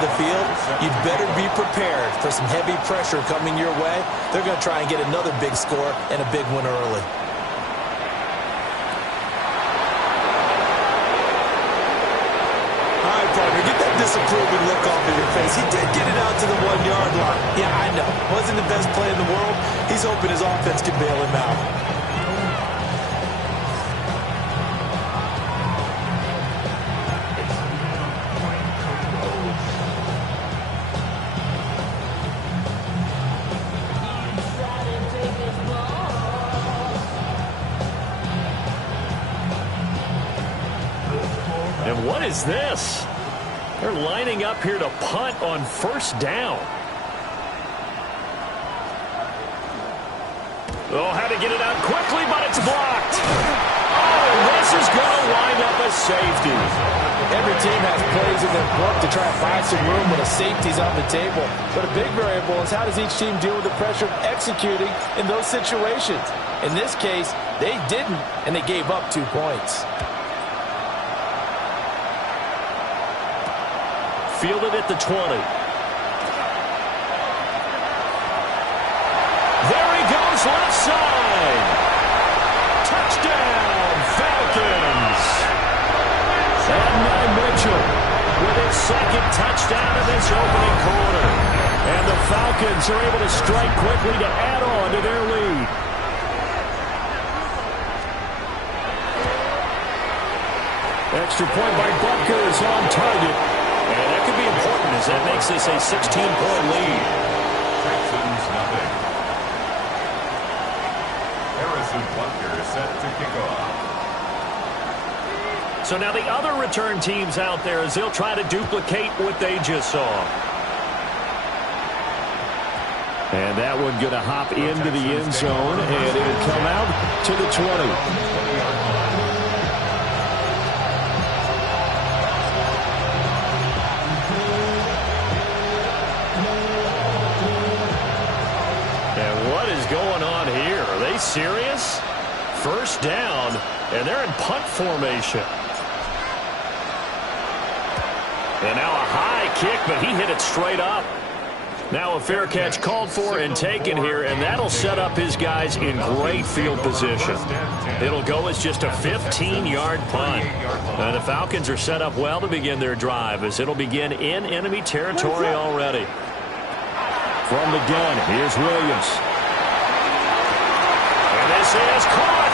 of the field, you'd better be prepared for some heavy pressure coming your way. They're going to try and get another big score and a big one early. All right, partner, get that disapproving look off of your face. He did get it out to the 1-yard line. Yeah, I know. Wasn't the best play in the world. He's hoping his offense can bail him out. And what is this? They're lining up here to punt on first down. Oh, had to get it out quickly, but it's blocked. Oh, this is going to wind up a safety. Every team has plays in their book to try and find some room when a safety's on the table. But a big variable is how does each team deal with the pressure of executing in those situations? In this case, they didn't, and they gave up 2 points. Fielded at the 20. There he goes, left side. Touchdown, Falcons. And Mitchell with his second touchdown of this opening quarter. And the Falcons are able to strike quickly to add on to their lead. Extra point by Butker is on target. And that could be important as that makes this a 16-point lead. Texans nothing. Harrison Butker is set to kick off. So now the other return teams out there as they'll try to duplicate what they just saw. And that one going to hop into the end zone, and it'll come out to the 20. Serious? First down, and they're in punt formation. And now a high kick, but he hit it straight up. Now a fair catch called for and taken here, and that'll set up his guys in great field position. It'll go as just a 15-yard punt. And the Falcons are set up well to begin their drive as it'll begin in enemy territory already. From the gun, here's Williams. This is caught,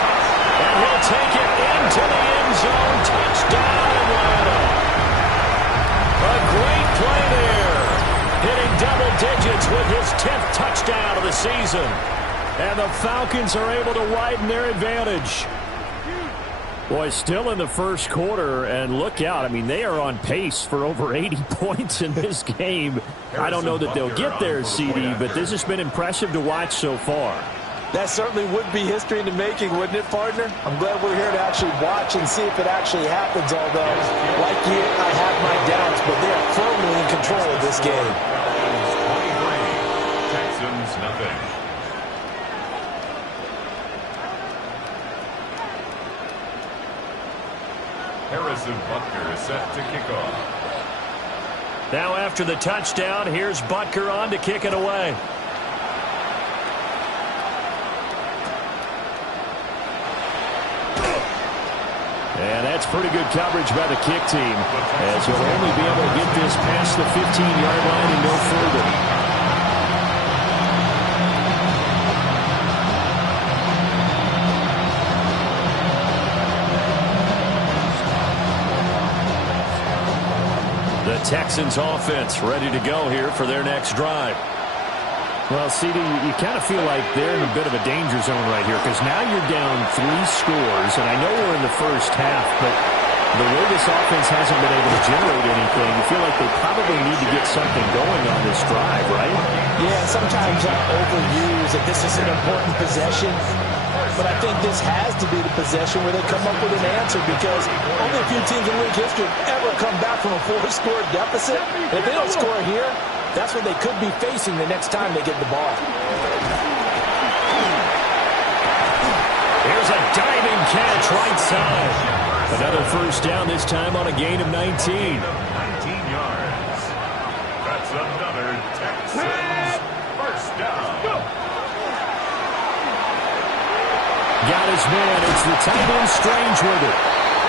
and he'll take it into the end zone. Touchdown, Atlanta. A great play there. Hitting double digits with his 10th touchdown of the season. And the Falcons are able to widen their advantage. Boy, still in the first quarter, and look out. I mean, they are on pace for over 80 points in this game. I don't know that they'll get there, CD, but this has been impressive to watch so far. That certainly would be history in the making, wouldn't it, partner? I'm glad we're here to actually watch and see if it actually happens, although, like you, I have my doubts, but they are firmly in control of this game. Texans nothing. Harrison Butker is set to kick off. Now after the touchdown, here's Butker on to kick it away. And that's pretty good coverage by the kick team, as he'll only be able to get this past the 15-yard line and no further. The Texans offense ready to go here for their next drive. Well, CD, you kind of feel like they're in a bit of a danger zone right here because now you're down 3 scores, and I know we're in the first half, but the way this offense hasn't been able to generate anything, you feel like they probably need to get something going on this drive, right? Yeah, sometimes I overuse that this is an important possession, but I think this has to be the possession where they come up with an answer because only a few teams in league history have ever come back from a 4-score deficit. And if they don't score here, that's what they could be facing the next time they get the ball. Here's a diving catch right side. Another first down, this time on a gain of 19. 19 yards. That's another Texans first down. Got his man. It's the tight end Strange with it.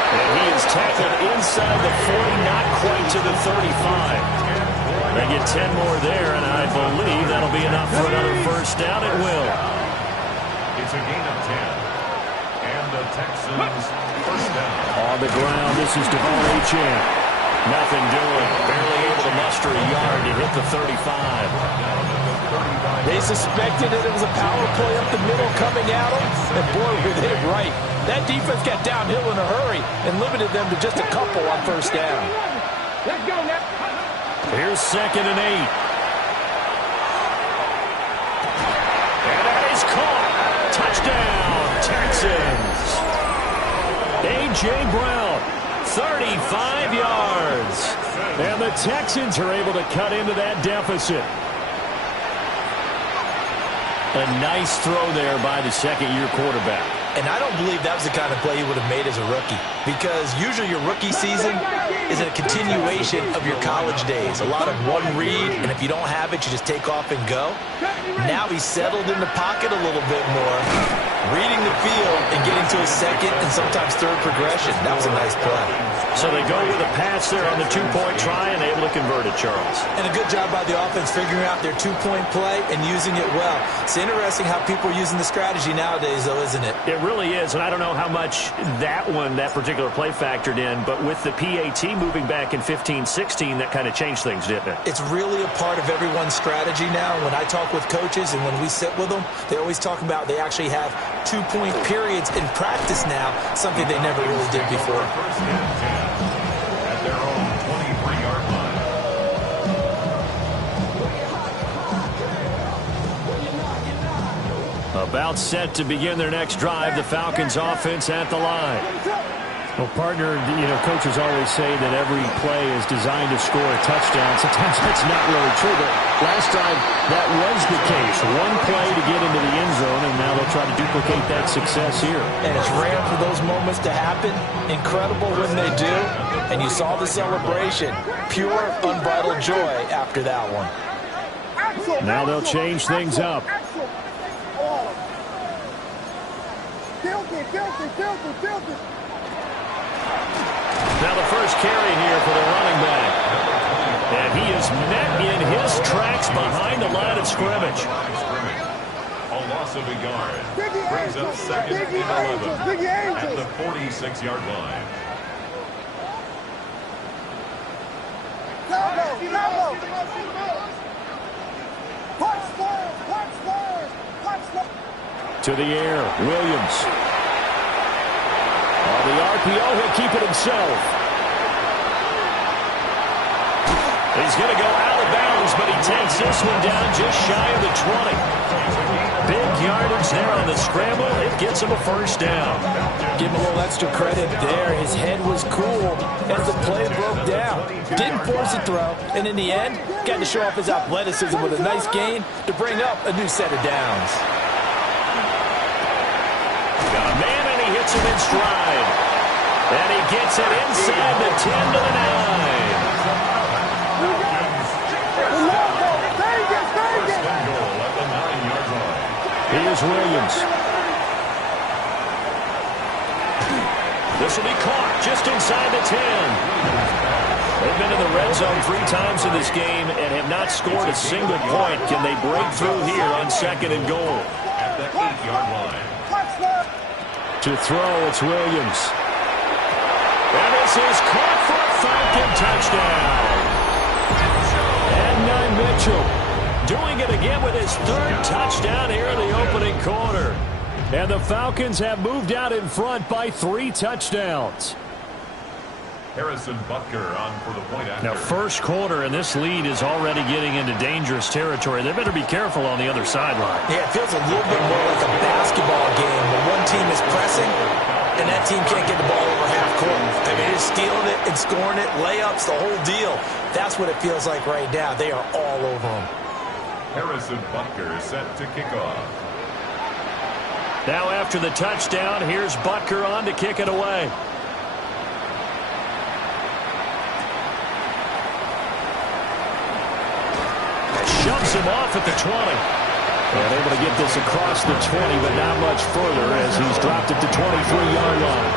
And he is tackled inside the 40, not quite to the 35. They get 10 more there, and I believe that'll be enough for another first down. It will. It's a gain of 10. And the Texans first down. On the ground, this is Devon Achane. Nothing doing. Barely able to muster a yard to hit the 35. They suspected that it was a power play up the middle coming at them, and boy, were they right. That defense got downhill in a hurry and limited them to just a couple on first down. Let's go now. Here's 2nd and 8. And that is caught. Touchdown, Texans. A.J. Brown, 35 yards. And the Texans are able to cut into that deficit. A nice throw there by the second-year quarterback. And I don't believe that was the kind of play he would have made as a rookie, because usually your rookie season is a continuation of your college days. A lot of one read, and if you don't have it, you just take off and go. Now he's settled in the pocket a little bit more, reading the field and getting to his second and sometimes third progression. That was a nice play. So they go with a pass there on the two-point try and able to convert it, Charles. And a good job by the offense figuring out their two-point play and using it well. It's interesting how people are using the strategy nowadays, though, isn't it? It really is, and I don't know how much that particular play factored in, but with the PAT moving back in 15-16, that kind of changed things, didn't it? It's really a part of everyone's strategy now. When I talk with coaches and when we sit with them, they always talk about they actually have two-point periods in practice now, something they never really did before. First and 10 at their own 23-yard line. About set to begin their next drive, the Falcons offense at the line. Well, partner, coaches always say that every play is designed to score a touchdown. Sometimes that's not really true, but last time that was the case. One play to get into the end zone, and now they'll try to duplicate that success here. And it's rare for those moments to happen. Incredible when they do. And you saw the celebration. Pure, unbridled joy after that one. Now they'll change things up. Filthy. Now the first carry here for the running back. And he is met in his tracks behind the line of scrimmage. A loss of a yard. Brings up 2nd and 11 at the 46-yard line. To the air, Williams. On the RPO, he'll keep it himself. He's going to go out of bounds, but he takes this one down just shy of the 20. Big yardage there on the scramble. It gets him a first down. Give him a little extra credit there. His head was cool as the play broke down. Didn't force a throw, and in the end, got to show off his athleticism with a nice gain to bring up a new set of downs. Got a man, and he hits him in stride. And he gets it inside the 10 to the 9. First and goal at the 9-yard line. Here's Williams. This will be caught just inside the 10. They've been in the red zone 3 times in this game and have not scored a single point. Can they break through here on 2nd and goal? At the 8-yard line. To throw, it's Williams. And this is caught for a Falcon touchdown. And Mitchell doing it again with his 3rd touchdown here in the opening quarter. And the Falcons have moved out in front by 3 touchdowns. Harrison Butker on for the point after. Now, first quarter, and this lead is already getting into dangerous territory. They better be careful on the other sideline. Yeah, it feels a little bit more like a basketball game when one team is pressing and that team can't get the ball over half court. I mean, they're stealing it and scoring it, layups, the whole deal. That's what it feels like right now. They are all over them. Harrison Butker is set to kick off. Now after the touchdown, here's Butker on to kick it away. Shoves him off at the 20. And able to get this across the 20, but not much further as he's dropped it to 23-yard line.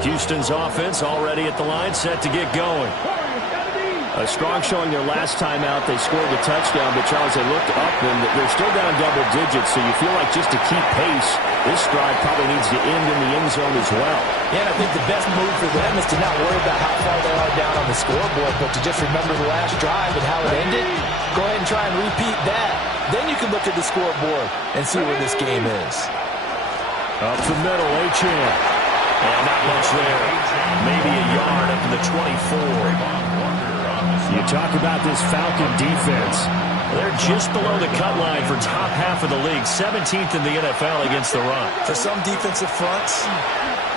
Houston's offense already at the line, set to get going. A strong showing their last time out. They scored the touchdown, but Charles, they looked up, and they're still down double digits, so you feel like just to keep pace, this drive probably needs to end in the end zone as well. Yeah, and I think the best move for them is to not worry about how far they are down on the scoreboard, but to just remember the last drive and how it ended. Go ahead and try and repeat that. Then you can look at the scoreboard and see where this game is. Up the middle, Achane. And not much there. Maybe a yard up to the 24. You talk about this Falcon defense. They're just below the cut line for top half of the league. 17th in the NFL against the run. For some defensive fronts,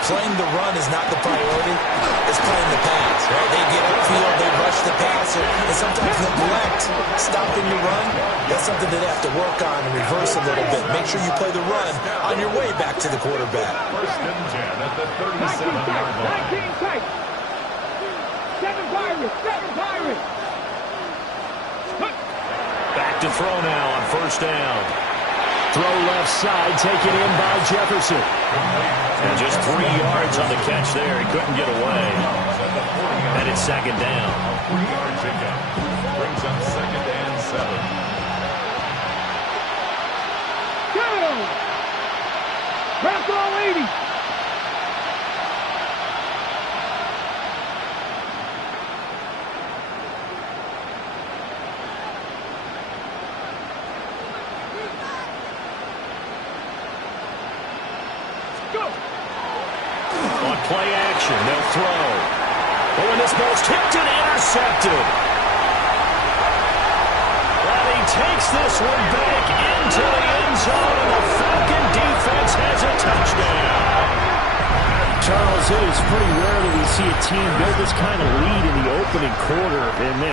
playing the run is not the priority. It's playing the pass, right? They get upfield, they rush the passer, and sometimes neglect stopping your run. That's something that they have to work on and reverse a little bit. Make sure you play the run on your way back to the quarterback. First and 10 at the 37-yard line. 19 tight. 7 Pirates. 7 Pirates. Back to throw now on first down. Throw left side, taken in by Jefferson. And just 3 yards on the catch there. He couldn't get away. And it's second down. A 3-yard pickup brings up second and 7. Go! Wrap all 80. On play action, they'll throw. Oh, and this ball's tipped and intercepted. And he takes this one back into the end zone, and the Falcon defense has a touchdown. Charles, it is pretty rare that we see a team build this kind of lead in the opening quarter. And